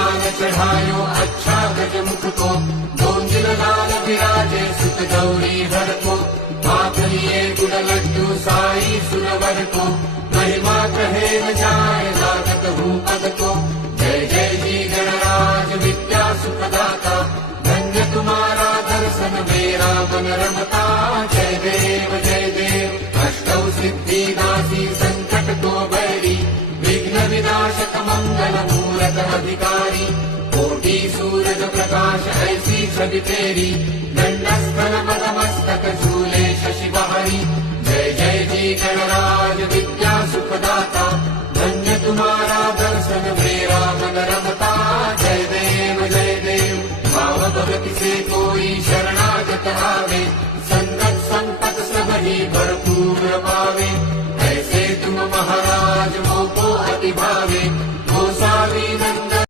लाल चढ़ायो अच्छा गजमुख को, दोंदिल लाल विराजे सुत गौरी हर को, माथ लिए गुड़ लड्डू साई सुरवर को, महिमा कहे न जाए लागत हूँ पद को। जय जय जी गणराज विद्या सुखदाता, धन्य तुम्हारा दर्शन मेरा मन रमता। जय देव अष्टौ सिद्धि दासी संकट को बैरी, विघ्न विनाशक मंगल मूरत अधिकारी, कोटि सूरज प्रकाश ऐसी छवि तेरी, दंडस्थल मदमस्तक झूले शशि बहारी। जय जय जी गणराज विद्या सुखदाता, धन्य तुम्हारा दर्शन मेरा मन रमता।